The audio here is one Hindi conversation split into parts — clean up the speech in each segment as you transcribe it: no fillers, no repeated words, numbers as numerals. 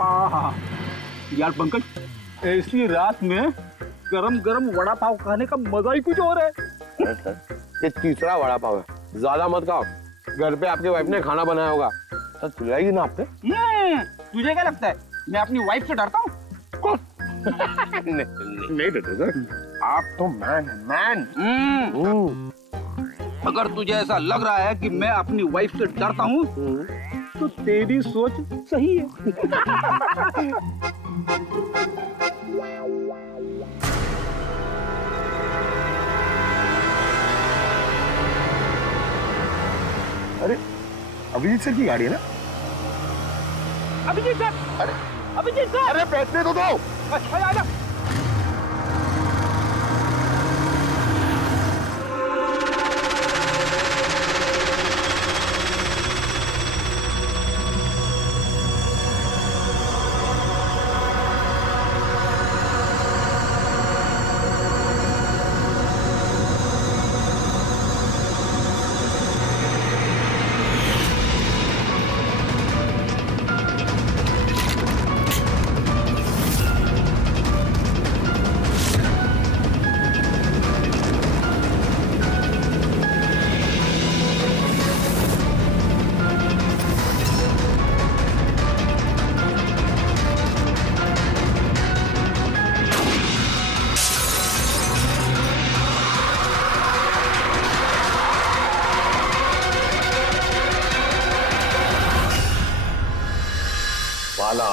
हाँ यार पंकज, ऐसी रात में गरम गरम वड़ा पाव खाने का मजा ही कुछ और है। ये तीसरा वड़ा पाव है, ज्यादा मत खाओ। घर पे आपकी वाइफ ने खाना बनाया होगा, सर चिल्लाएगी ना आपने? तुझे क्या लगता है मैं अपनी वाइफ से डरता हूँ? नहीं डरते सर, आप तो मैन। अगर तुझे ऐसा लग रहा है कि मैं अपनी वाइफ से डरता हूँ तो तेरी सोच सही है। अरे अभिजीत सर की गाड़ी है ना? अभिजीत सर, अभिजीत सर, अरे बैठने तो दो। अच्छा आजा। बाला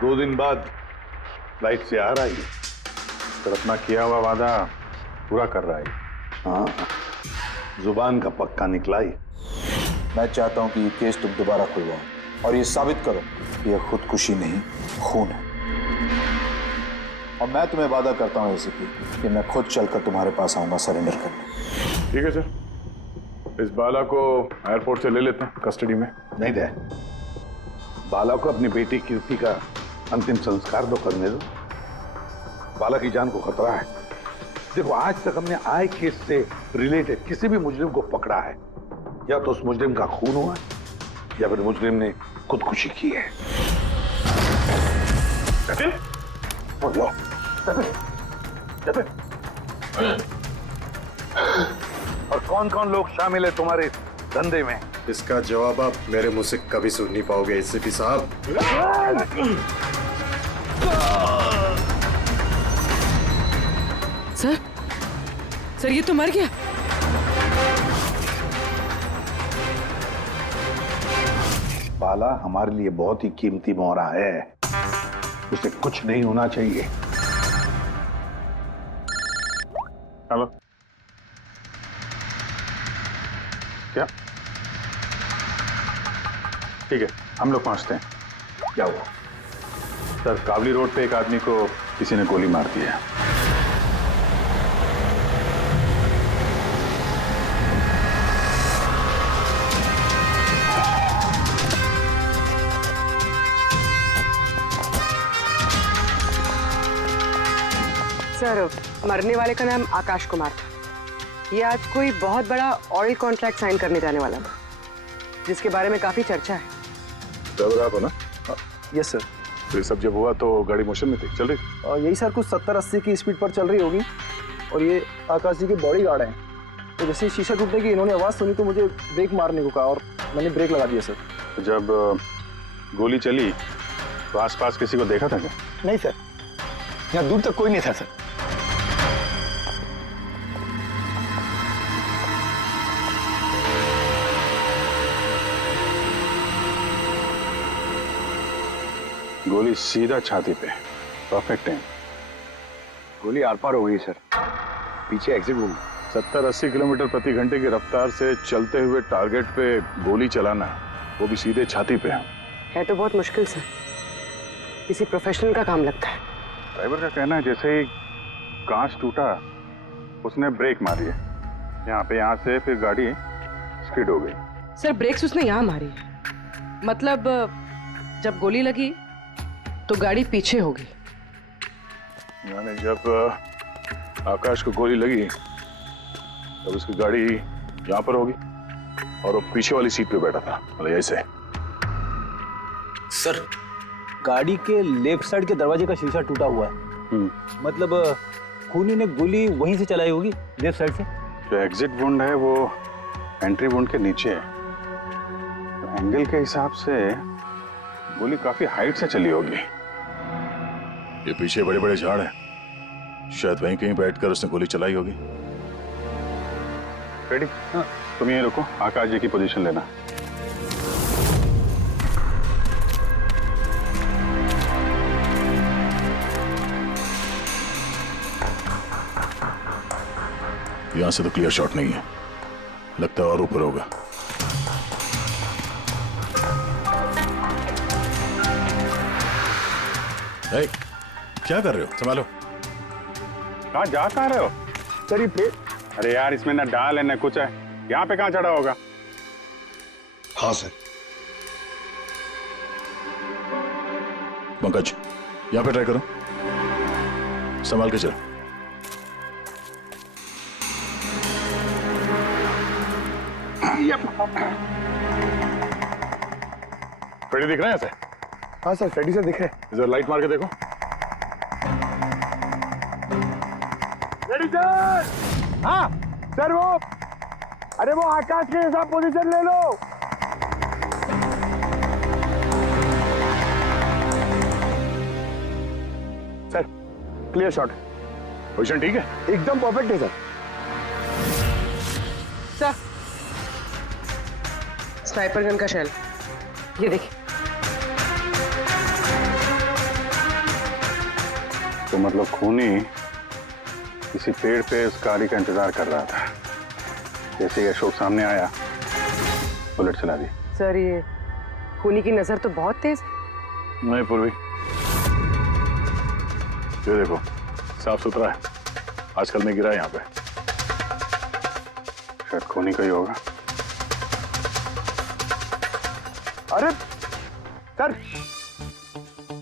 2 दिन बाद फ्लाइट से आ रहा है, तो अपना किया हुआ वादा पूरा कर रहा है। हाँ, जुबान का पक्का निकला ही। मैं चाहता हूं कि ये केस तुम दोबारा खुलवाओ और ये साबित करो कि यह खुदकुशी नहीं खून है। और मैं तुम्हें वादा करता हूं एसीपी कि मैं खुद चलकर तुम्हारे पास आऊंगा सरेंडर करने। ठीक है सर, इस बाला को एयरपोर्ट से ले लेते हैं कस्टडी में। नहीं दे, बाला को अपनी बेटी कीर्ति का अंतिम संस्कार तो करने दो। बाला की जान को खतरा है। देखो, आज तक हमने आए केस से रिलेटेड किसी भी मुजरिम को पकड़ा है, या तो उस मुजरिम का खून हुआ या फिर मुजरिम ने खुदकुशी की है। बोलो और कौन कौन लोग शामिल है तुम्हारे धंधे में? इसका जवाब आप मेरे मुंह से कभी सुन नहीं पाओगे एसीपी साहब। सर ये तो मर गया। बाला हमारे लिए बहुत ही कीमती मोहरा है, उसे कुछ नहीं होना चाहिए। हेलो, क्या? ठीक है, हम लोग पहुंचते हैं। क्या हुआ? सर, कावली रोड पे एक आदमी को किसी ने गोली मार दी है। सर, मरने वाले का नाम आकाश कुमार था। ये आज कोई बहुत बड़ा ऑयल कॉन्ट्रैक्ट साइन करने जाने वाला था, जिसके बारे में काफी चर्चा है। ड्राइवर आप हो ना? Yes sir. तो ये सब जब हुआ तो गाड़ी मोशन में थी, चल रही? यही सर कुछ 70-80 की स्पीड पर चल रही होगी। और ये आकाश जी के बॉडी गार्ड हैं, तो जैसे शीशा टूटने की इन्होंने आवाज़ सुनी तो मुझे ब्रेक मारने को कहा और मैंने ब्रेक लगा दिया सर। तो जब गोली चली तो आसपास किसी को देखा था क्या? नहीं सर, यहाँ दूर तक कोई नहीं था सर। गोली सीधा छाती पे, परफेक्ट टाइम। गोली आर पार हो गई सर, पीछे एग्जिट हुई। 70-80 किलोमीटर प्रति घंटे की रफ्तार से चलते हुए टारगेट पे गोली चलाना, वो भी सीधे छाती पे है तो बहुत मुश्किल सर, किसी प्रोफेशनल का काम लगता है। ड्राइवर का कहना है जैसे ही कांच टूटा उसने ब्रेक मारी है यहाँ से, फिर गाड़ी स्किड हो गई। सर, ब्रेक्स उसने यहाँ मारी है, मतलब जब गोली लगी तो गाड़ी पीछे हो गई। यानी जब आकाश को गोली लगी तब उसकी गाड़ी यहाँ पर होगी और वो पीछे वाली सीट पे बैठा था, मतलब ऐसे। सर गाड़ी के लेफ्ट साइड के दरवाजे का शीशा टूटा हुआ है। मतलब खूनी ने गोली वहीं से चलाई होगी, लेफ्ट साइड से। जो एग्जिट वुंड है वो एंट्री वुंड के नीचे है। तो एंगल के हिसाब से गोली काफी हाइट से चली होगी। ये पीछे बड़े बड़े झाड़ हैं, शायद वहीं कहीं बैठकर उसने गोली चलाई होगी। रेडी? तुम यहीं रुको, आकाश जी की पोजीशन लेना। यहां से तो क्लियर शॉट नहीं है, लगता है और ऊपर होगा। ए, क्या कर रहे हो? संभालो। कहाँ जा कहाँ रहे हो? सर ये पेड़। अरे यार, इसमें ना डाल है ना कुछ है, यहाँ पे कहाँ चढ़ा होगा? हाँ सर। पंकज, यहाँ पे ट्राई करो, संभाल के चलो। फ्रेडी दिख रहे हैं ऐसे? हाँ सर, फ्रेडी सर दिख रहे हैं। इधर लाइट मार के देखो। Freddy sir! हाँ सर, वो आकाश के हिसाब पोजीशन ले लो। Sir clear shot. पोजीशन ठीक है? एकदम परफेक्ट है सर। सर, स्नाइपर गन का शेल, ये देखिए। तो मतलब खूनी किसी पेड़ पे उस गाड़ी का इंतजार कर रहा था। जैसे ही अशोक सामने आया, बुलेट चला दी। सर, ये खूनी की नजर तो बहुत तेज है। नहीं पूर्वी, ये देखो साफ सुथरा है, आजकल में गिरा है यहाँ पे। शायद खूनी का ही होगा। अरे सर,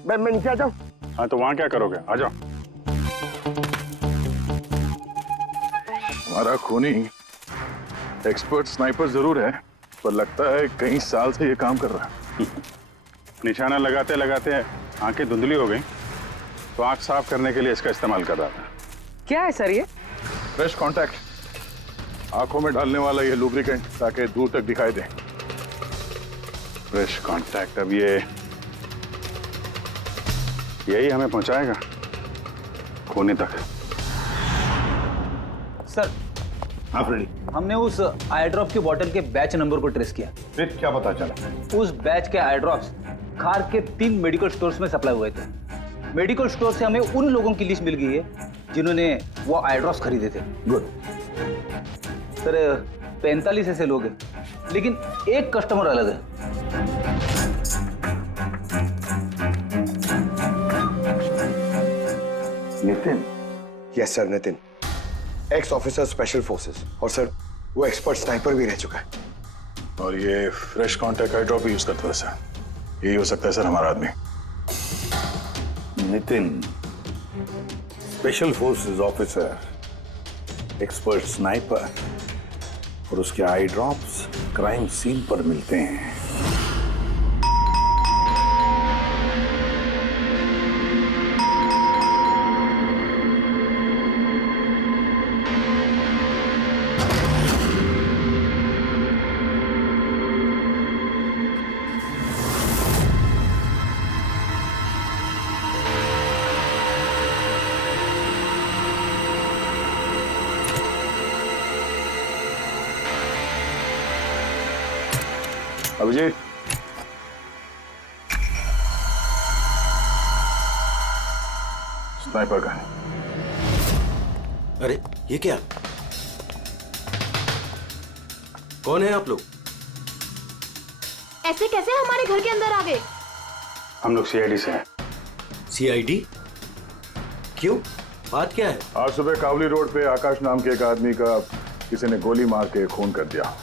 मैं नीचे आ जाऊं? हाँ तो वहां क्या करोगे? आ जाओ। हमारा खूनी एक्सपर्ट स्नाइपर जरूर है, पर लगता है कई साल से ये काम कर रहा है। निशाना लगाते लगाते आंखें धुंधली हो गई, तो आंख साफ करने के लिए इसका इस्तेमाल कर रहा था। क्या है सर ये? फ्रेश कांटेक्ट, आंखों में डालने वाला ये लुब्रिकेंट, ताकि दूर तक दिखाई दे। Fresh contact. अब यही हमें पहुंचाएगा खूनी तक। सर, हाँ फ्रेडी, हमने उस आई ड्रॉप की बॉटल के बैच नंबर को ट्रेस किया। फिर क्या पता चला? उस बैच के आई ड्रॉप्स खार के 3 मेडिकल स्टोर्स में सप्लाई हुए थे। मेडिकल स्टोर से हमें उन लोगों की लिस्ट मिल गई है जिन्होंने वो आई ड्रॉप्स खरीदे थे। गुड। सर, 45 ऐसे लोग हैं, लेकिन एक कस्टमर अलग है। Nitin? Yes sir, Nitin, x officer special forces, और सर वो एक्सपर्ट स्नाइपर भी रह चुका है। और ये फ्रेश कांटेक्ट आई ड्रॉप यूज करता है सर। यही हो सकता है सर हमारा आदमी। Nitin, special forces officer, expert sniper और उसके आई ड्रॉप्स क्राइम सीन पर मिलते हैं। अभिजीत, स्नाइपर का है। अरे ये क्या? कौन है आप लोग? ऐसे कैसे हमारे घर के अंदर आ गए? हम लोग सीआईडी से हैं। सीआईडी? क्यों, बात क्या है? आज सुबह कावली रोड पे आकाश नाम के एक आदमी का किसी ने गोली मार के खून कर दिया।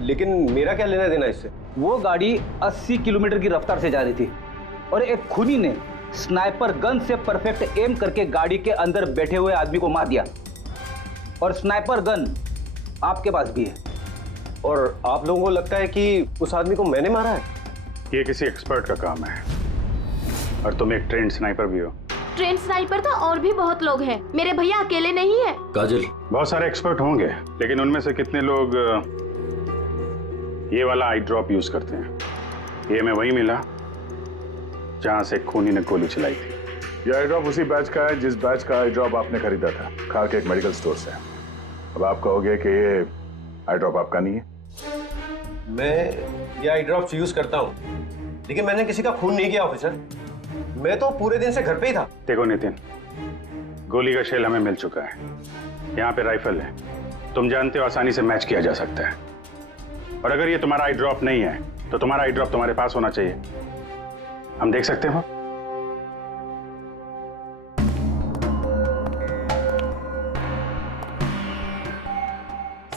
लेकिन मेरा क्या लेना देना इससे? वो गाड़ी 80 किलोमीटर की रफ्तार से जा रही थी और एक खूनी ने स्नाइपर गन से परफेक्ट एम करके गाड़ी के अंदर बैठे हुए आदमी को मार दिया। और स्नाइपर गन आपके पास भी है। और आप लोगों को लगता है कि उस आदमी को मैंने मारा है? ये किसी एक्सपर्ट का काम है, और तुम एक ट्रेंड स्नाइपर भी हो। ट्रेन स्नाइपर तो और भी बहुत लोग हैं, मेरे भैया अकेले नहीं है। काजल, बहुत सारे एक्सपर्ट होंगे, लेकिन उनमें से कितने लोग ये वाला आई ड्रॉप यूज करते हैं? ये मैं वहीं मिला जहां से खूनी ने गोली चलाई थी। ये आई ड्रॉप उसी बैच का है जिस बैच का आई ड्रॉप आपने खरीदा था खार के एक मेडिकल स्टोर से। अब आप कहोगे कि ये आई ड्रॉप आपका नहीं है। मैं ये आई ड्रॉप्स यूज करता हूँ, लेकिन मैंने किसी का खून नहीं किया ऑफिसर। मैं तो पूरे दिन से घर पे ही था। देखो नितिन, गोली का शेल हमें मिल चुका है, यहाँ पे राइफल है, तुम जानते हो आसानी से मैच किया जा सकता है। और अगर ये तुम्हारा आई ड्रॉप नहीं है तो तुम्हारा आई ड्रॉप तुम्हारे पास होना चाहिए, हम देख सकते हो।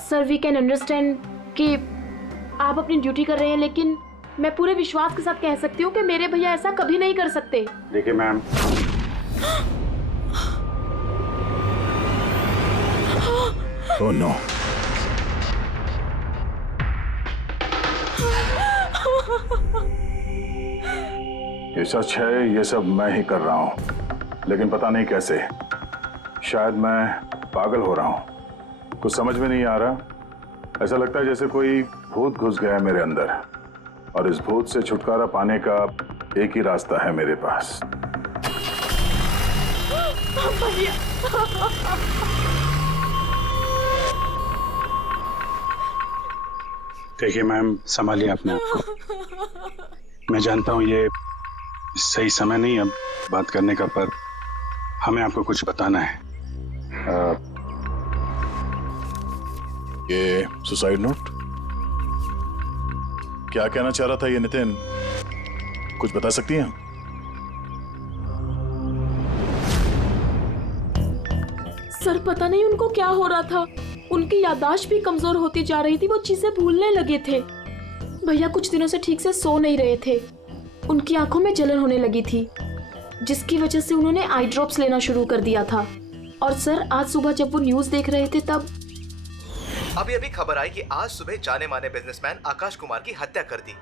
सर वी कैन अंडरस्टैंड कि आप अपनी ड्यूटी कर रहे हैं, लेकिन मैं पूरे विश्वास के साथ कह सकती हूँ कि मेरे भैया ऐसा कभी नहीं कर सकते। देखिए मैम, ओह नो, ये सच है, ये सब मैं ही कर रहा हूं, लेकिन पता नहीं कैसे। शायद मैं पागल हो रहा हूं, कुछ समझ में नहीं आ रहा। ऐसा लगता है जैसे कोई भूत घुस गया है मेरे अंदर, और इस भूत से छुटकारा पाने का एक ही रास्ता है मेरे पास। देखिए मैम, संभालिए अपने आप को। मैं जानता हूँ ये सही समय नहीं अब बात करने का, पर हमें आपको कुछ बताना है। ये सुसाइड नोट क्या कहना चाह रहा था ये नितिन, कुछ बता सकती हैं? सर पता नहीं उनको क्या हो रहा था, उनकी याददाश्त भी कमजोर होती जा रही थी, वो चीजें भूलने लगे थे। भैया कुछ दिनों से ठीक से सो नहीं रहे थे, उनकी आंखों में जलन होने लगी थी, जिसकी वजह से उन्होंने आई ड्रॉप्स लेना शुरू कर दिया था। और सर आज सुबह जब वो न्यूज देख रहे थे तब अभी खबर आई कि आज सुबह जाने माने बिजनेसमैन आकाश कुमार की हत्या कर दी।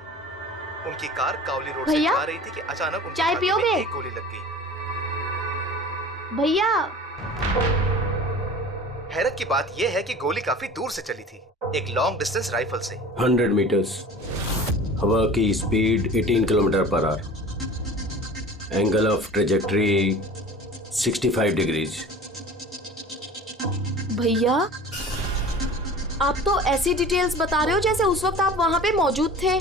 उनकी कार कावली रोड से जा रही थी कि अचानक उनकी चाय पियोगे? एक गोली लग गई। भैया हैरत की बात यह है कि गोली काफी दूर से चली थी, एक लॉन्ग डिस्टेंस राइफल से। 100 मीटर्स, हवा की speed 18 kilometre per hour, angle of trajectory 65 degrees. भैया आप तो ऐसी डिटेल्स बता रहे हो जैसे उस वक्त आप वहां पे मौजूद थे।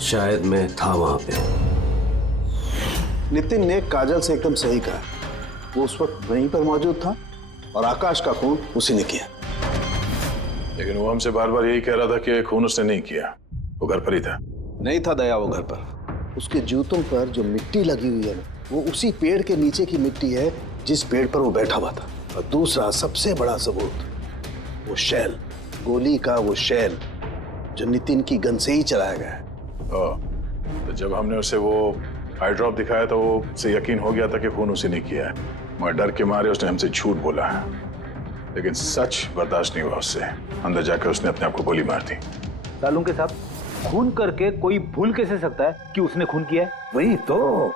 शायद मैं था वहां पे। नितिन ने काजल से एकदम सही कहा, वो उस वक्त वहीं पर मौजूद था और आकाश का खून उसी ने किया। लेकिन वो हमसे बार बार यही कह रहा था कि खून उसने नहीं किया, वो घर पर ही था। नहीं था दया वो घर पर, उसके जूतों पर जो मिट्टी लगी हुई है ना, वो उसी पेड़ के नीचे की मिट्टी है जिस पेड़ पर वो बैठा हुआ था। और दूसरा सबसे बड़ा सबूत, वो शैल, गोली का वो शैल जो नितिन की गन से ही चलाया गया है। तो जब हमने उसे वो आई ड्रॉप दिखाया तो वो उसे यकीन हो गया था कि खून उसी ने किया है, मगर डर के मारे उसने हमसे झूठ बोला है। लेकिन सच बर्दाश्त नहीं हुआ उससे, अंदर जाकर उसने अपने आप को गोली मार दी। सालून के साहब, खून करके कोई भूल कैसे सकता है कि उसने खून किया है? वही तो,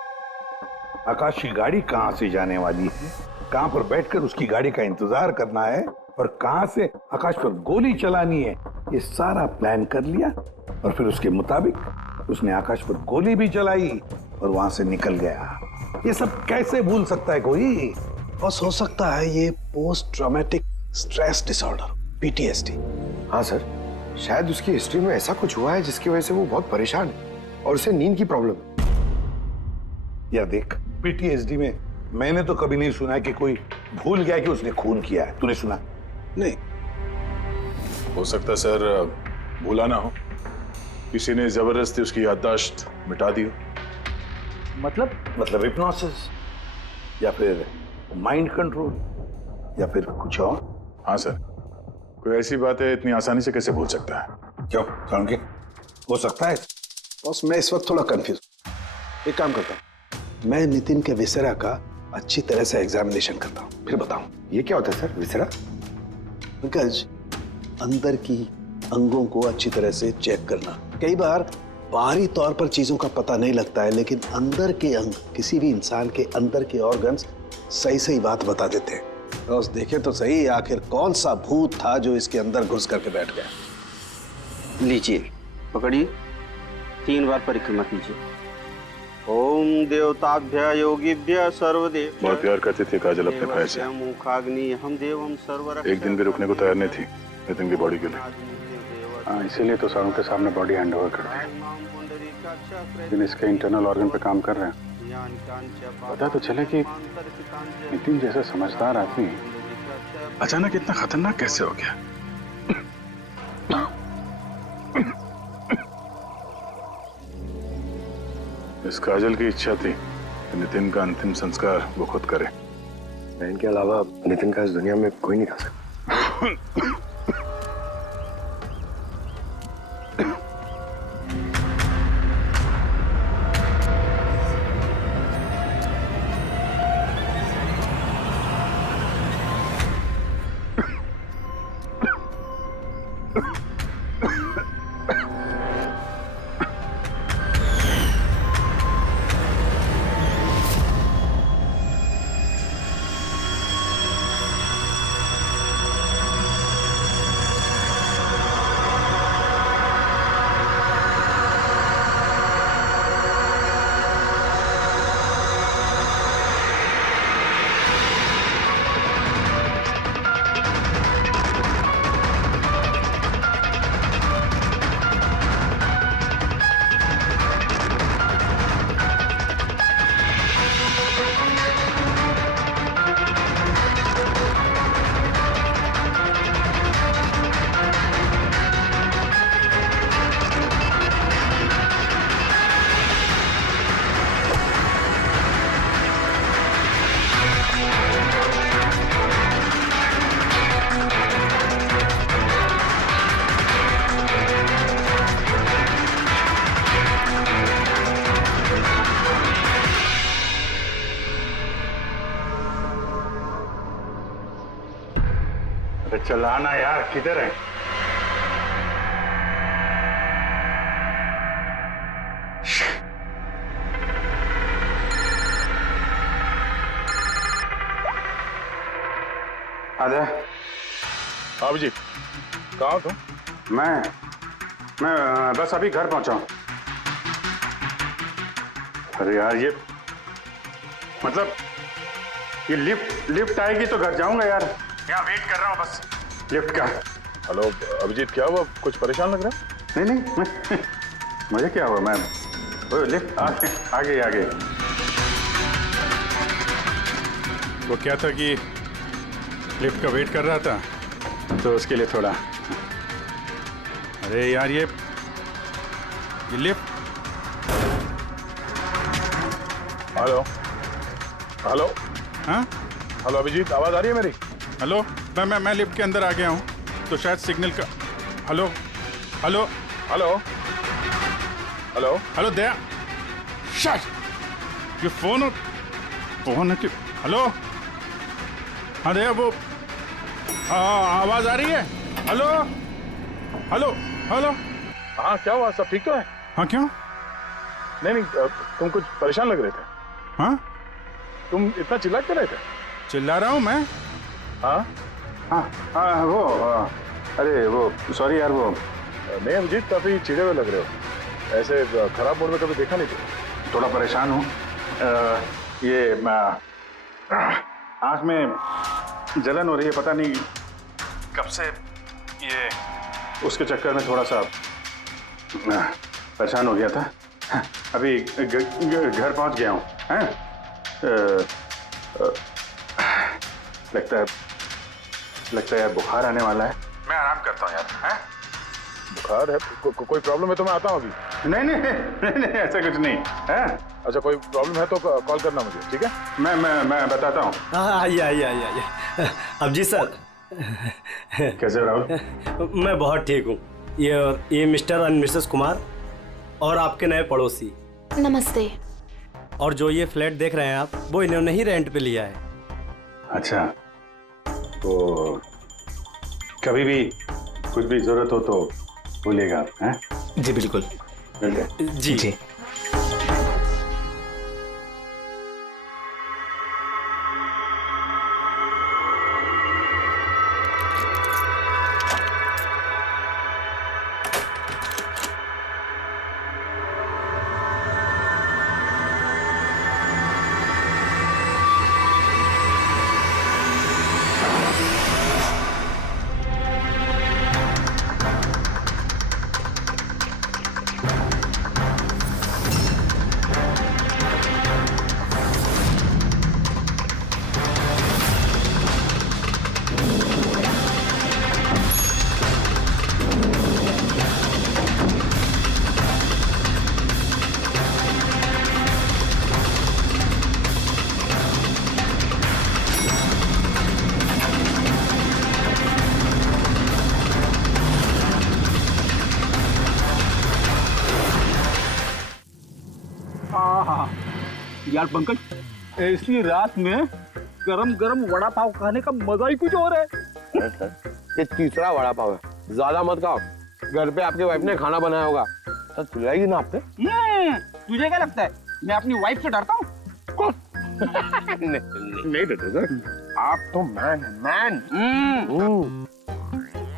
आकाश की गाड़ी कहाँ से जाने वाली है, कहाँ पर बैठकर उसकी गाड़ी का इंतजार करना है और कहाँ से आकाश पर गोली चलानी है, ये सारा प्लान कर लिया। और फिर उसके मुताबिक उसने आकाश पर गोली भी चलाई और वहां से निकल गया। ये सब कैसे भूल सकता है कोई? बस हो सकता है ये post traumatic stress disorder, PTSD। हाँ सर, शायद उसकी हिस्ट्री में ऐसा कुछ हुआ है जिसकी वजह से वो बहुत परेशान है और उसे नींद की प्रॉब्लम है। यार देख, PTSD में मैंने तो कभी नहीं सुना कि कोई भूल गया कि उसने खून किया है। तूने सुना? नहीं। हो सकता सर भूला ना हो, किसी ने जबरदस्ती उसकी याददाश्त मिटा दी हो। मतलब हिप्नोसिस या फिर माइंड कंट्रोल या फिर कुछ और। हाँ सर, कोई ऐसी बात है इतनी आसानी से कैसे भूल सकता है? क्यों समझे? हो सकता है। बस मैं इस वक्त थोड़ा कंफ्यूज। एक काम करता हूँ, मैं नितिन के विसेरा का अच्छी तरह से एग्जामिनेशन करता हूँ, फिर बताऊँ। ये क्या होता है सर, विसेरा? पंकज, अंदर की अंगों को अच्छी तरह से चेक करना। कई बार बाहरी तौर पर चीजों का पता नहीं लगता है, लेकिन अंदर के अंग, किसी भी इंसान के अंदर के ऑर्गन्स सही सही बात बता देते हैं। रोज देखे तो सही, आखिर कौन सा भूत था जो इसके अंदर घुस करके बैठ गया। लीजिए, पकड़िए, 3 बार परिक्रमा कीजिए। ओम देवताभ्य योगिभ्य सर्वदेव। बहुत प्यार करती थी काजल अपने भाई से। मुखाग्नि हम देवम सर्वर। एक दिन भी रुकने को तैयार नहीं थी नितिन की बॉडी के लिए। हाँ, इसीलिए तो सारों के सामने बॉडी हैंड ओवर कर दी। लेकिन इसके इंटरनल ऑर्गन पे काम कर रहे हैं। पता तो चले कि नितिन जैसा समझदार आदमी अचानक इतना खतरनाक कैसे हो गया। इस काजल की इच्छा थी कि नितिन का अंतिम संस्कार वो खुद करे। बहन के अलावा नितिन का इस दुनिया में कोई नहीं कर सकता। चलाना यार, किधर है? आजा। अभिजीत, कहाँ हो तुम? मैं बस अभी घर पहुंचा हूं। अरे यार, ये मतलब ये लिफ्ट आएगी तो घर जाऊंगा यार। यहाँ वेट कर रहा हूँ बस लिफ्ट का। हेलो अभिजीत, क्या हुआ? कुछ परेशान लग रहा है? नहीं मुझे क्या हुआ, मैं वो लिफ्ट आगे। वो क्या था कि लिफ्ट का वेट कर रहा था तो उसके लिए थोड़ा। अरे यार, ये लिफ्ट। हेलो हाँ, हेलो अभिजीत, आवाज आ रही है मेरी? हेलो, मैं लिफ्ट के अंदर आ गया हूँ तो शायद सिग्नल का। हेलो दया, शायद ये फोन है कि। हेलो, हाँ दया, वो आवाज आ रही है? हेलो। हाँ, क्या हुआ? सब ठीक तो है? हाँ, क्यों? नहीं, तुम कुछ परेशान लग रहे थे। हाँ, तुम इतना चिल्ला क्यों रहे थे? चिल्ला रहा हूँ मैं? हाँ, वो अरे वो सॉरी यार, वो नहीं अभिजीत, काफी चिढ़े हुए लग रहे हो। ऐसे खराब मूड में कभी देखा नहीं था। थोड़ा परेशान हूँ। ये आँख में जलन हो रही है, पता नहीं कब से। ये उसके चक्कर में थोड़ा सा परेशान हो गया था। अभी घर पहुँच गया हूँ। लगता है यार बुखार आने वाला है। मैं आराम करता हूँ यार। बुखार है? कोई प्रॉब्लम है तो मैं आता हूँ अभी। नहीं, ऐसा कुछ नहीं है। अच्छा, कोई प्रॉब्लम है तो कॉल करना मुझे, ठीक है? मैं बताता हूँ। आइए। अब जी सर, कैसे राहुल? मैं बहुत ठीक हूँ। ये मिस्टर एंड मिसेस कुमार और आपके नए पड़ोसी। नमस्ते। और जो ये फ्लैट देख रहे हैं आप, वो इन्होंने ही रेंट पे लिया है। अच्छा, तो कभी भी कुछ भी जरूरत हो तो बोलिएगा आप, हैं? जी बिल्कुल। मिलते हैं। जी जी। यार पंकज, ऐसी रात में गरम गरम वड़ा पाव खाने का मजा ही कुछ और है। ये तीसरा वड़ा पाव है, ज्यादा मत खाओ। घर पे आपके वाइफ ने खाना बनाया होगा, सर चिल्लाएगी ना आपने? तुझे क्या लगता है मैं अपनी वाइफ से डरता हूँ? नहीं डरते सर, आप तो मैन है, मैन।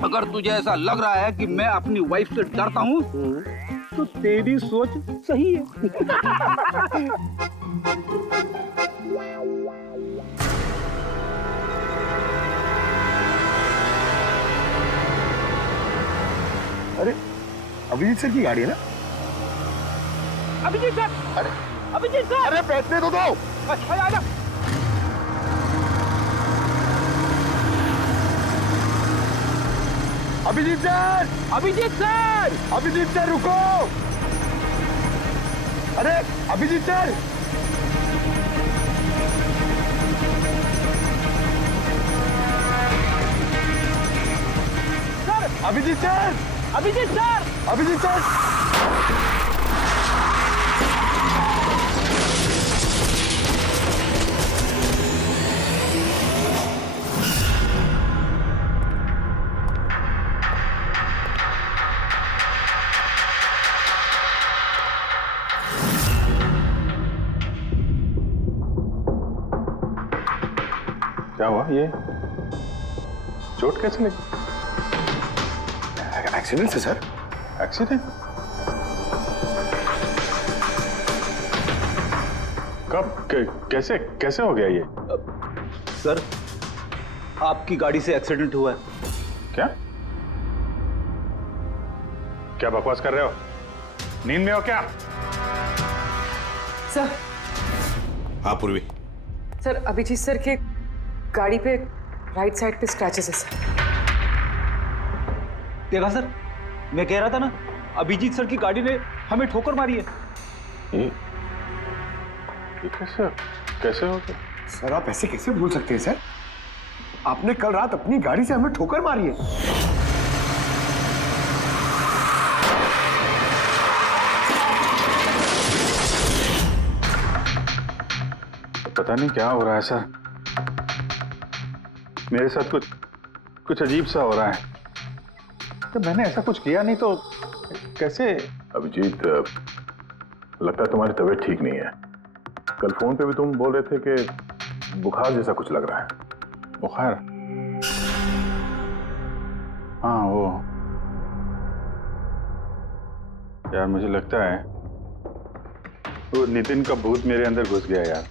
अगर तुझे ऐसा लग रहा है कि मैं अपनी वाइफ से डरता हूँ तो तेरी सोच सही है। अरे अभिजीत सर की गाड़ी है ना? अभिजीत सर, अरे अभिजीत सर, अरे बैठने तो दो। अच्छा आजा। Abhijeet sir, Abhijeet sir, Abhijeet sir रुको। अरे Abhijeet sir, Abhijeet sir, Abhijeet sir, Abhijeet sir. क्या हुआ? ये चोट कैसे लगी? एक्सीडेंट है सर। एक्सीडेंट? कब? कैसे कैसे हो गया ये? सर, आपकी गाड़ी से एक्सीडेंट हुआ है। क्या क्या बकवास कर रहे हो? नींद में हो क्या? सर, हाँ पूर्वी, सर अभिजीत सर के गाड़ी पे राइट साइड पे स्क्रैचेस है सर। देखा सर, मैं कह रहा था ना, अभिजीत सर की गाड़ी ने हमें ठोकर मारी है। ये कैसे कैसे हो गया? सर आप ऐसे कैसे भूल सकते हैं सर? आपने कल रात अपनी गाड़ी से हमें ठोकर मारी है। पता नहीं क्या हो रहा है सर, मेरे साथ कुछ अजीब सा हो रहा है। तो मैंने ऐसा कुछ किया नहीं तो कैसे? अभिजीत लगता है तुम्हारी तबीयत ठीक नहीं है। कल फोन पे भी तुम बोल रहे थे कि बुखार जैसा कुछ लग रहा है। बुखार? हाँ वो यार, मुझे लगता है वो नितिन का भूत मेरे अंदर घुस गया यार।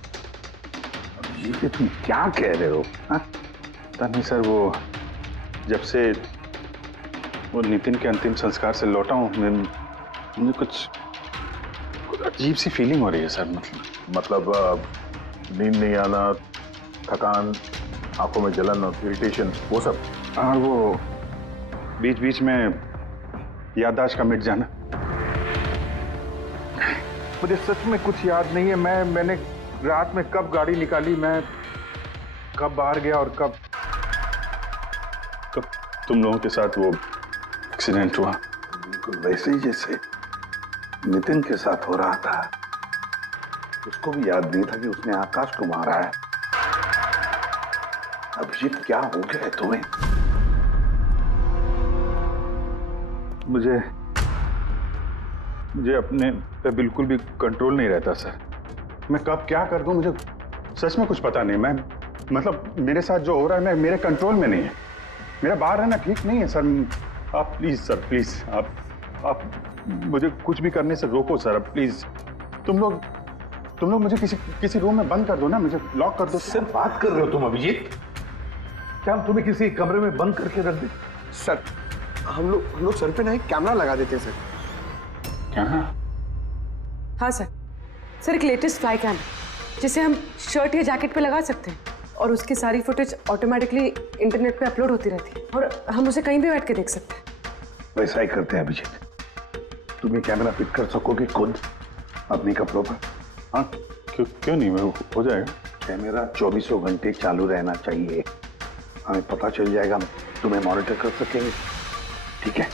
ये तुम क्या कह रहे हो? पता नहीं सर, वो जब से वो नितिन के अंतिम संस्कार से लौटा हूँ, मुझे कुछ अजीब सी फीलिंग हो रही है सर। मतलब नींद नहीं आना, थकान, आंखों में जलन और इरिटेशन, वो सब? और वो बीच बीच में याददाश्त का मिट जाना। मुझे सच में कुछ याद नहीं है। मैंने रात में कब गाड़ी निकाली, मैं कब बाहर गया और कब तुम लोगों के साथ वो एक्सीडेंट हुआ। बिल्कुल वैसे ही जैसे नितिन के साथ हो रहा था। उसको भी याद नहीं था कि उसने आकाश को मारा है। अभिजीत क्या हो गया है तुम्हें? मुझे अपने पे बिल्कुल भी कंट्रोल नहीं रहता सर। मैं कब क्या कर दूं मुझे सच में कुछ पता नहीं। मैं मतलब मेरे साथ जो हो रहा है मैं मेरे कंट्रोल में नहीं है। मेरा बाहर रहना ठीक नहीं है सर। आप प्लीज सर, प्लीज आप मुझे कुछ भी करने से रोको सर, प्लीज। तुम लोग मुझे किसी रूम में बंद कर दो ना, मुझे लॉक कर दो। सर बात कर रहे हो तुम अभिजीत? क्या हम तुम्हें किसी कमरे में बंद करके रख दें? सर हम लोग सर पे ना एक कैमरा लगा देते हैं सर। क्या? हाँ सर, सर एक लेटेस्ट फ्लाई कैम जिसे हम शर्ट या जैकेट पे लगा सकते हैं और उसकी सारी फुटेज ऑटोमेटिकली इंटरनेट पे अपलोड होती रहती है और हम उसे कहीं भी बैठ के देख सकते हैं। वैसा ही करते हैं अभिजीत। तुम ये कैमरा फिट कर सकोगे खुद अपने कपड़ों पर? हाँ क्यों नहीं, मैं हो जाएगा। कैमरा 24 घंटे चालू रहना चाहिए। हमें पता चल जाएगा, तुम्हें मॉनिटर कर सकेंगे। ठीक है,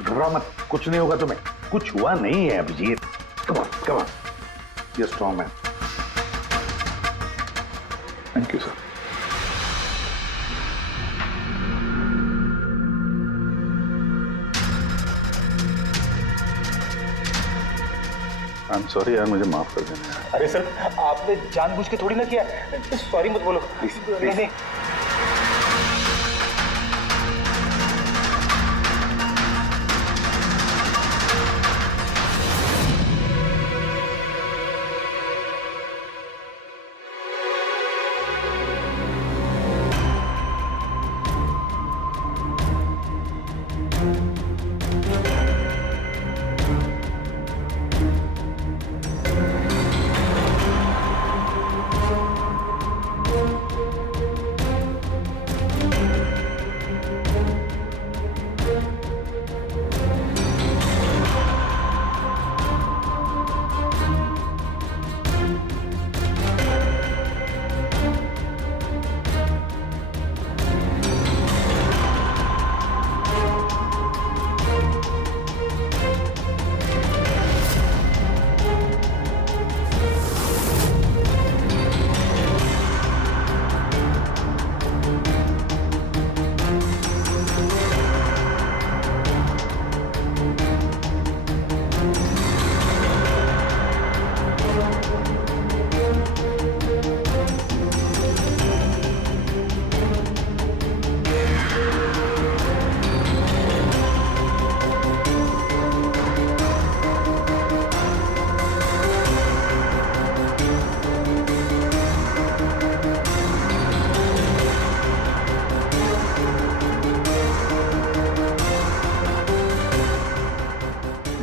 घबराओ मत, कुछ नहीं होगा तुम्हें। कुछ हुआ नहीं है Abhijeet. Come on you strong man. Thank you sir. I am sorry यार, मुझे माफ कर देना। अरे सर, आपने जानबूझ के थोड़ी ना किया। सॉरी मत बोलो प्लीज। नहीं।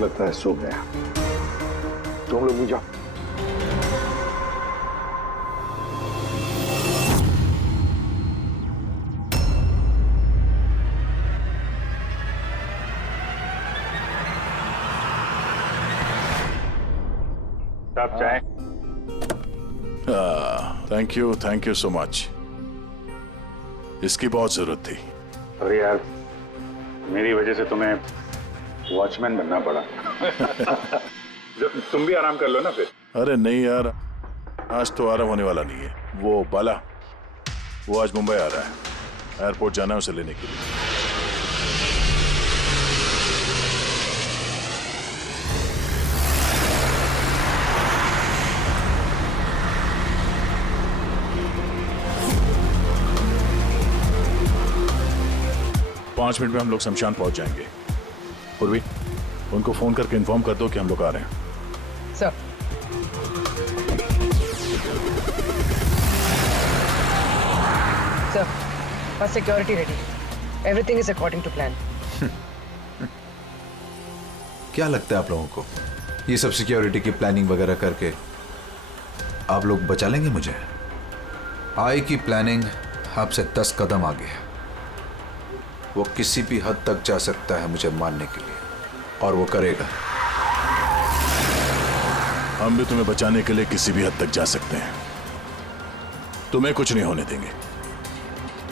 लगता है सो गया। तुम लोग भी जाओ। साहब चाय। Thank you so much. इसकी बहुत जरूरत थी। अरे यार, मेरी वजह से तुम्हें वॉचमैन बनना पड़ा। तुम भी आराम कर लो ना फिर। अरे नहीं यार, आज तो आराम होने वाला नहीं है। वो बाला, वो आज मुंबई आ रहा है, एयरपोर्ट जाना है उसे लेने के लिए। पांच मिनट में हम लोग शमशान पहुंच जाएंगे। पूर्वी, उनको फोन करके इन्फॉर्म कर दो कि हम लोग आ रहे हैं। सर। सर, बस security ready. Everything is according to plan. क्या लगता है आप लोगों को, ये सब सिक्योरिटी की प्लानिंग वगैरह करके आप लोग बचा लेंगे मुझे? आई की प्लानिंग आपसे 10 कदम आगे है। वो किसी भी हद तक जा सकता है मुझे मारने के लिए, और वो करेगा। हम भी तुम्हें बचाने के लिए किसी भी हद तक जा सकते हैं। तुम्हें कुछ नहीं होने देंगे।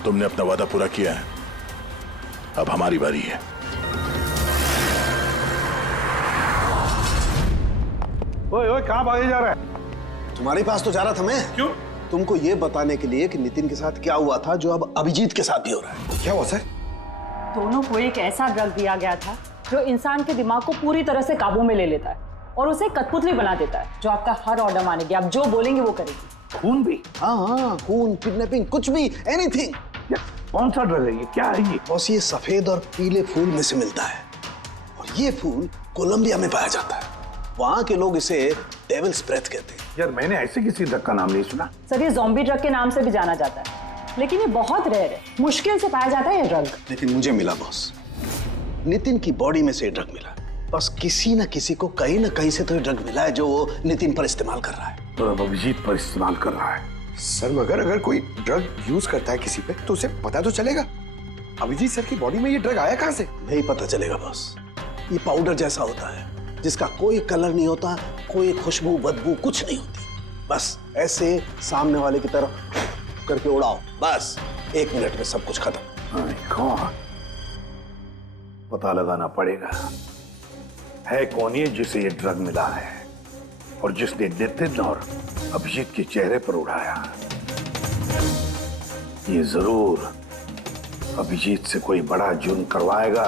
तुमने अपना वादा पूरा किया है, अब हमारी बारी है। ओए कहां भागे जा रहा है? तुम्हारे पास तो जा रहा था मैं। क्यों? तुमको ये बताने के लिए कि नितिन के साथ क्या हुआ था जो अब अभिजीत के साथ भी हो रहा है। क्या हुआ सर? दोनों को एक ऐसा ड्रग दिया गया था जो इंसान के दिमाग को पूरी तरह से काबू में ले लेता है और उसे कठपुतली बना देता है, जो आपका हर ऑर्डर मानेगी, आप जो बोलेंगे वो करेगी। खून भी? हाँ, खून, किडनैपिंग, कुछ भी, एनीथिंग। कौन सा ड्रग है ये? क्या है ये? बॉस, ये सफेद और पीले फूल में से मिलता है और ये फूल कोलंबिया में पाया जाता है। वहां के लोग इसे डेविल्स ब्रेथ कहते हैं। यार मैंने ऐसे किसी ड्रग का नाम नहीं सुना। सर, ये ज़ॉम्बी ड्रग के नाम से भी जाना जाता है, लेकिन ये बहुत रेयर है, मुश्किल से पाया जाता है ये ड्रग। लेकिन मुझे मिला बॉस, नितिन की बॉडी में से ये ड्रग मिला। बस किसी न किसी को कहीं न कहीं से तो ये ड्रग मिला है जो वो नितिन पर इस्तेमाल कर रहा है। और अब अभिजीत पर इस्तेमाल कर रहा है। सर मगर अगर कोई ड्रग यूज करता है किसी पे तो उसे पता तो चलेगा। अभिजीत सर की बॉडी में ये ड्रग आया कहां से? नहीं पता चलेगा बॉस। ये पाउडर जैसा होता है जिसका कोई कलर नहीं होता, कोई खुशबू बदबू कुछ नहीं होती। बस ऐसे सामने वाले की तरफ करके उड़ाओ, बस 1 मिनट में सब कुछ खत्म। पता लगाना पड़ेगा है कौन ये जिसे ये ड्रग मिला है और जिसने नितिन और अभिजीत के चेहरे पर उड़ाया। ये जरूर अभिजीत से कोई बड़ा जुर्म करवाएगा।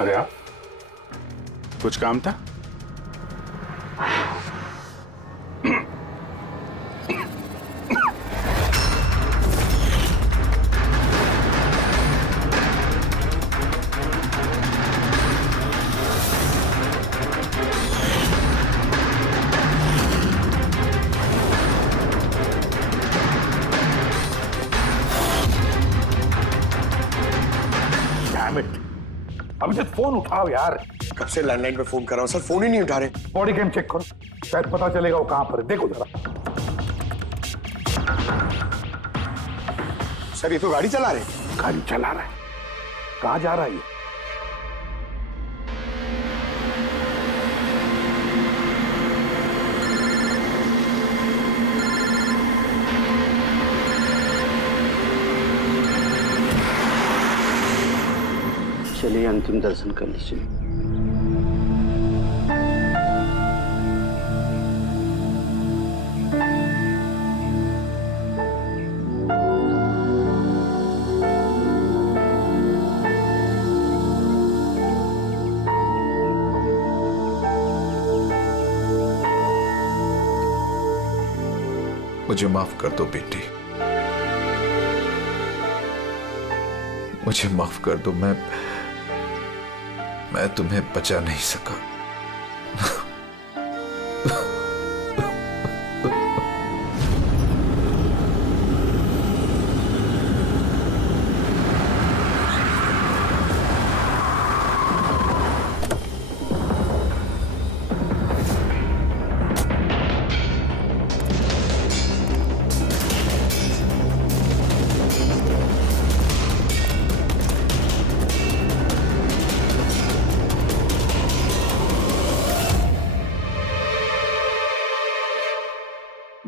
अरे आप, कुछ काम था? अभिजीत फोन उठाओ यार। कब से लैंडलाइन पे फोन कर रहा हूँ सर, फोन ही नहीं उठा रहे। बॉडी कैम चेक करो, शायद पता चलेगा वो कहां पर है। देखो जरा। सर ये तो गाड़ी चला रहे। गाड़ी चला रहा है? कहां जा रहा है ये? चलिए अंतिम दर्शन कर लीजिए। मुझे माफ कर दो बेटी, मुझे माफ कर दो। मैं तुम्हें बचा नहीं सका।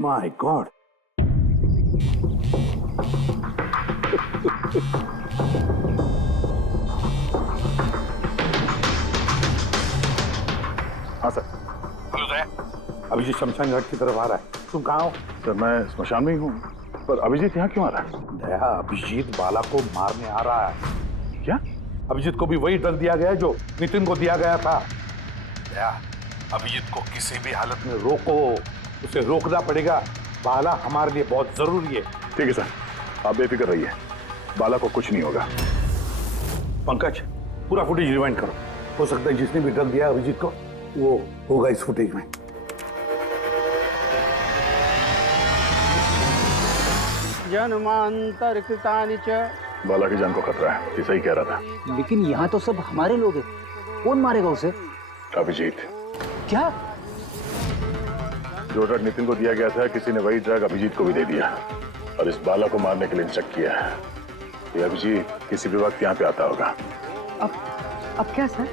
My God. हाँ सर। अभिजीत शमशान घाट की तरफ आ रहा है। तुम कहाँ हो? सर मैं स्मशान में ही हूँ, पर अभिजीत यहाँ क्यों आ रहा है? दया, अभिजीत बाला को मारने आ रहा है। क्या? अभिजीत को भी वही ड्रग दिया गया है जो नितिन को दिया गया था। दया, अभिजीत को किसी भी हालत में रोको, उसे रोकना पड़ेगा। बाला हमारे लिए बहुत जरूरी है। ठीक है सर, आप बेफिक्र रहिए, बाला को कुछ नहीं होगा। पंकज, पूरा फुटेज रिवाइंड करो। हो सकता है जिसने भी ड्रग दिया अभिजीत को वो होगा इस फुटेज में। जन्मांतरकृतानि च। बाला की जान को खतरा है, ये सही कह रहा था। लेकिन यहाँ तो सब हमारे लोग हैं, कौन मारेगा उसे? अभिजीत। क्या? जो ड्रग नितिन को दिया गया था, किसी ने वही ड्रग अभिजीत को भी दे दिया और इस बाला को मारने के लिए इंस्ट्रक्ट किया है। ये अभिजीत किसी भी वक्त यहाँ पे आता होगा। अब क्या सर?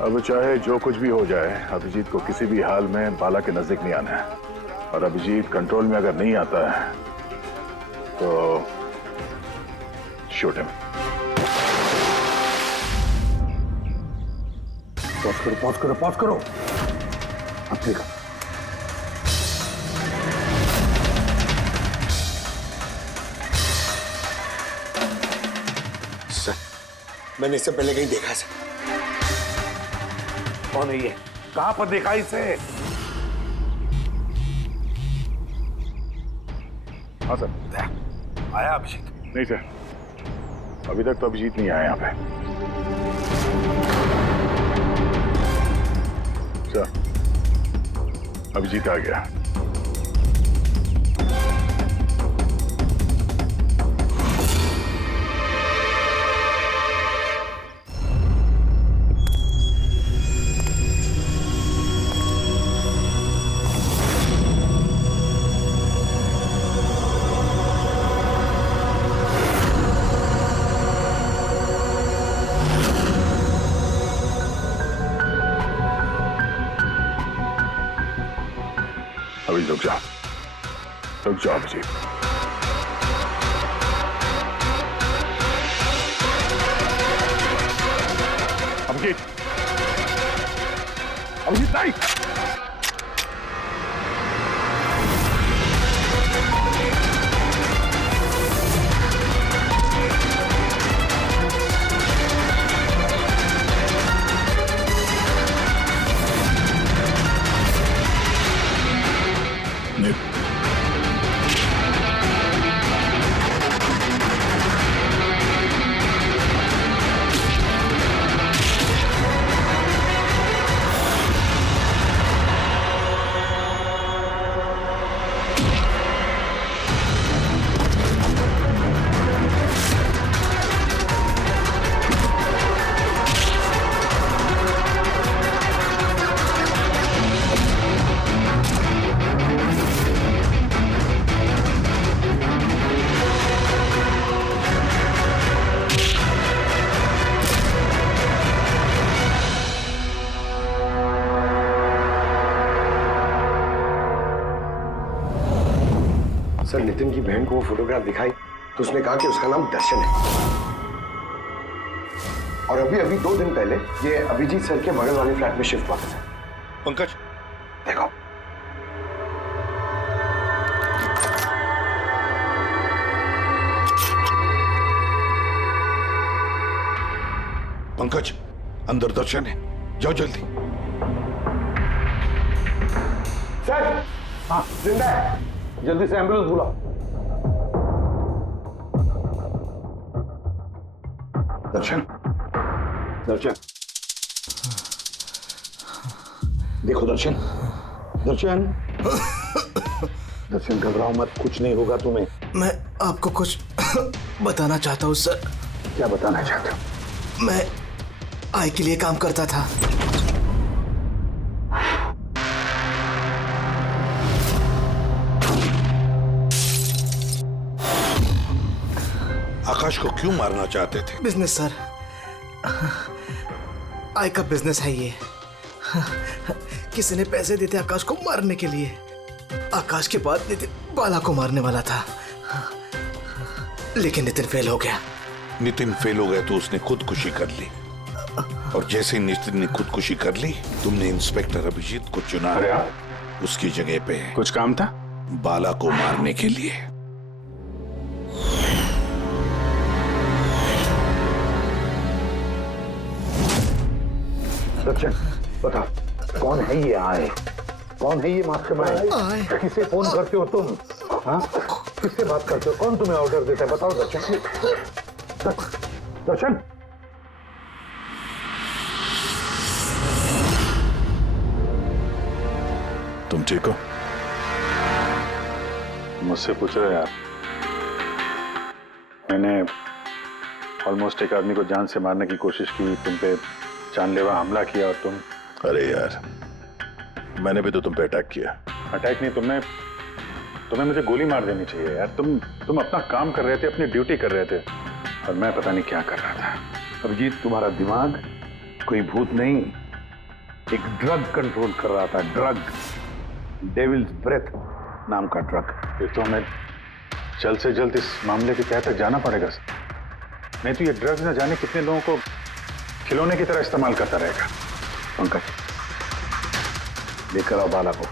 अब चाहे जो कुछ भी हो जाए, अभिजीत को किसी भी हाल में बाला के नजदीक नहीं आना है। और अभिजीत कंट्रोल में अगर नहीं आता है तो शूट हिम। पॉज करो। अब देखो। सर, मैंने इससे पहले कहीं देखा सर। कौन है ये? कहां पर देखा इसे? हाँ सर। आया अभिजीत? नहीं सर, अभी तक तो अभिजीत नहीं आया यहाँ पे। सर, अभिजीत आ गया। अभी रुक जाओ अभिजीत। अभिजीत नहीं। सर, नितिन की बहन को वो फोटोग्राफ दिखाई तो उसने कहा कि उसका नाम दर्शन है। और अभी 2 दिन पहले ये अभिजीत सर के बगल वाले फ्लैट में शिफ्ट हुआ था। पंकज, देखो। पंकज, अंदर दर्शन है, जाओ जल्दी। सर, हाँ जिंदा है, जल्दी से एम्बुलेंस बुलाओ। दर्शन, देखो दर्शन, घबराओ मत, कुछ नहीं होगा तुम्हें। मैं आपको कुछ बताना चाहता हूँ सर। क्या बताना चाहते हो? मैं आई के लिए काम करता था। आकाश को क्यों मारना चाहते थे? बिजनेस सर, आई का बिजनेस है ये। किसी ने पैसे देते आकाश को मारने के लिए। आकाश के बाद नितिन बाला को मारने वाला था, लेकिन नितिन फेल हो गया। नितिन फेल हो गया तो उसने खुदकुशी कर ली, और जैसे ही नितिन ने खुदकुशी कर ली, तुमने इंस्पेक्टर अभिजीत को चुना उसकी जगह पे। कुछ काम था? बाला को मारने के लिए। दर्शन, बताओ कौन है ये आए? कौन है ये मास्टरमाइंड? किसे फोन करते हो तुम? हाँ, किससे बात करते हो? कौन तुम्हें ऑर्डर देता है? बताओ दर्शन। दर्शन, तुम ठीक हो? मुझसे पूछ रहे यार। मैंने ऑलमोस्ट एक आदमी को जान से मारने की कोशिश की, तुम पे जानलेवा हमला किया, और तुम। अरे यार, मैंने भी तो तुम पे अटैक किया। अटैक नहीं, तुम्हें मुझे गोली मार देनी चाहिए यार। तुम अपना काम कर रहे थे, अपनी ड्यूटी कर रहे थे, और मैं पता नहीं क्या कर रहा था। अभिजीत, तुम्हारा दिमाग कोई भूत नहीं, एक ड्रग कंट्रोल कर रहा था। ड्रग, डेविल्स ब्रेथ नाम का ड्रग। फिर तो हमें जल्द से जल्द इस मामले की तह तक जाना पड़ेगा। नहीं तो ये ड्रग्स न जाने कितने लोगों को खिलौने की तरह इस्तेमाल करता रहेगा। पंकज, लेकर आओ बाला को।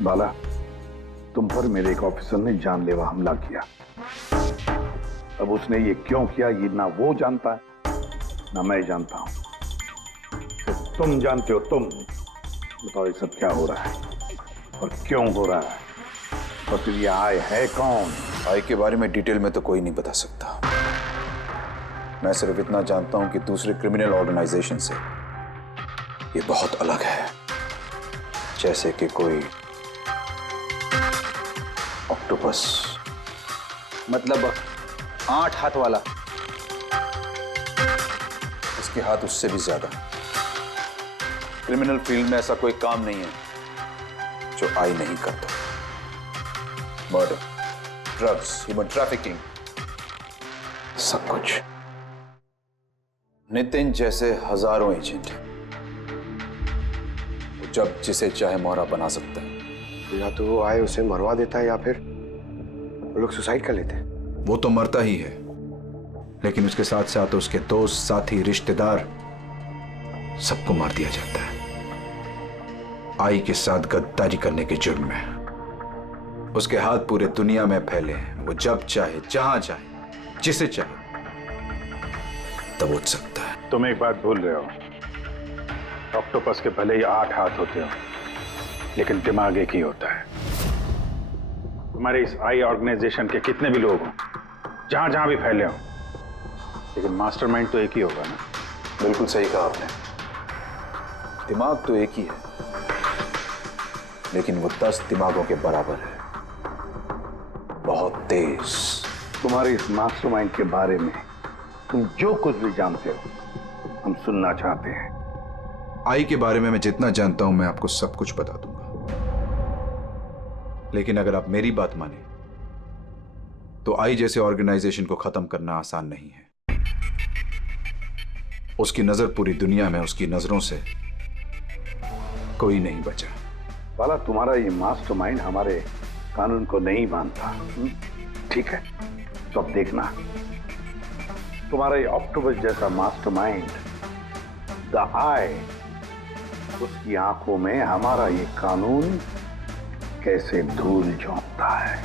बाला, तुम पर मेरे एक ऑफिसर ने जानलेवा हमला किया। अब उसने ये क्यों किया, ये ना वो जानता है ना मैं जानता हूं। सिर्फ तुम जानते हो। तुम बताओ ये सब क्या हो रहा है और क्यों हो रहा है, और फिर ये आय है कौन? आय के बारे में डिटेल में तो कोई नहीं बता सकता। मैं सिर्फ इतना जानता हूं कि दूसरे क्रिमिनल ऑर्गेनाइजेशन से ये बहुत अलग है। जैसे कि कोई ऑक्टोपस। मतलब 8 हाथ वाला। इसके हाथ उससे भी ज्यादा। क्रिमिनल फील्ड में ऐसा कोई काम नहीं है जो आई नहीं करता। मर्डर, ड्रग्स, ह्यूमन ट्रैफिकिंग, सब कुछ। नितिन जैसे हजारों एजेंट हैं, वो जब जिसे चाहे मोहरा बना सकता है। या तो वो आए उसे मरवा देता है या फिर वो लोग सुसाइड कर लेते हैं। वो तो मरता ही है, लेकिन उसके साथ साथ उसके दोस्त, साथी, रिश्तेदार सबको मार दिया जाता है। आई के साथ गद्दारी करने के जुर्म में। उसके हाथ पूरे दुनिया में फैले हैं। वो जब चाहे, जहां चाहे, जिसे चाहे दबोच सकता है। तुम एक बात भूल रहे हो, ऑक्टोपस के भले ही 8 हाथ होते हो, लेकिन दिमाग एक ही होता है। तुम्हारे इस आई ऑर्गेनाइजेशन के कितने भी लोग हो, जहां जहां भी फैले हो, लेकिन मास्टरमाइंड तो एक ही होगा ना। बिल्कुल सही कहा आपने। दिमाग तो एक ही है, लेकिन वो 10 दिमागों के बराबर है। बहुत तेज। तुम्हारे इस मास्टरमाइंड के बारे में तुम जो कुछ भी जानते हो हम सुनना चाहते हैं। आई के बारे में मैं जितना जानता हूं मैं आपको सब कुछ बता दूंगा, लेकिन अगर आप मेरी बात माने तो आई जैसे ऑर्गेनाइजेशन को खत्म करना आसान नहीं है। उसकी नजर पूरी दुनिया में, उसकी नजरों से कोई नहीं बचा। बाला, तुम्हारा ये मास्टरमाइंड हमारे कानून को नहीं मानता। ठीक है, तो अब देखना, तुम्हारा ये ऑक्टोपस जैसा मास्टरमाइंड द आई, उसकी आंखों में हमारा ये कानून कैसे धूल झोंकता है।